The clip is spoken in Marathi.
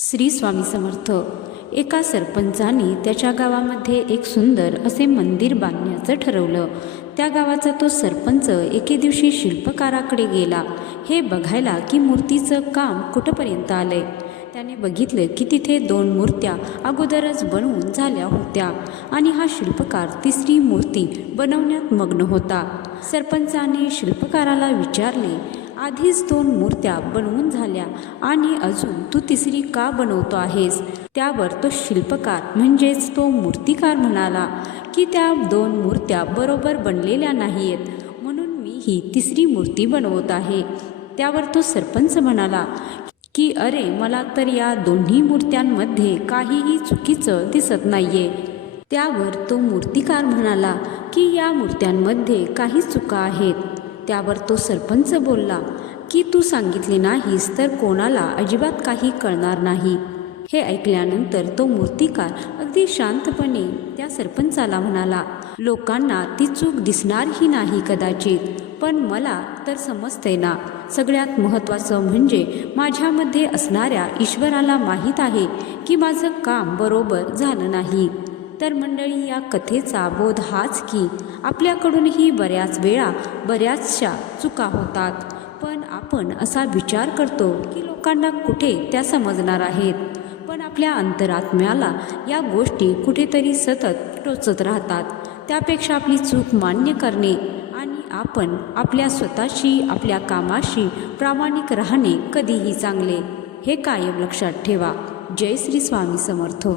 श्री स्वामी समर्थ। एका सरपंचाने त्याच्या गावामध्ये एक सुंदर असे मंदिर बांधण्याचं ठरवलं। त्या गावाचा तो सरपंच एके दिवशी शिल्पकाराकडे गेला हे बघायला की मूर्तीचं काम कुठपर्यंत आलंय। त्याने बघितलं की तिथे 2 मूर्त्या अगोदरच बनवून झाल्या होत्या आणि हा शिल्पकार तिसरी मूर्ती बनवण्यात मग्न होता। सरपंचाने शिल्पकाराला विचारले, आधीच 2 मूर्त्या बनवून झाल्या आणि अजून तू तिसरी का बनवतो आहेस? त्यावर तो शिल्पकार म्हणजेच तो मूर्तिकार म्हणाला की त्या 2 मूर्त्या बरोबर बनलेल्या नाहीत, म्हणून मी ही तिसरी मूर्ती बनवत आहे। त्यावर तो सरपंच म्हणाला की अरे, मला तर या दोन्ही मूर्त्यांमध्ये काहीही चुकीचं दिसत नाहीये। त्यावर तो मूर्तिकार म्हणाला की या मूर्त्यांमध्ये काही चुका आहेत। त्यावर तो सरपंच बोलला की तू सांगितले नाहीस तर कोणाला अजिबात काही कळणार नाही। हे ऐकल्यानंतर तो मूर्तिकार अगदी शांतपणे त्या सरपंचाला म्हणाला, लोकांना ती चूक दिसणारही नाही कदाचित, पण मला तर समजते ना। सगळ्यात महत्त्वाचं म्हणजे माझ्यामध्ये असणाऱ्या ईश्वराला माहीत आहे की माझं काम बरोबर झालं नाही। तर मंडळी, या कथेचा बोध हाच की आपल्याकडूनही बऱ्याच वेळा बऱ्याचशा चुका होतात, पण आपण असा विचार करतो की लोकांना कुठे त्या समजणार आहेत, पण आपल्या अंतरात्म्याला या गोष्टी कुठेतरी सतत टोचत राहतात। त्यापेक्षा आपली चूक मान्य करणे आणि आपण आपल्या स्वतःशी आपल्या कामाशी प्रामाणिक राहणे कधीही चांगले, हे कायम लक्षात ठेवा। जय श्री स्वामी समर्थ।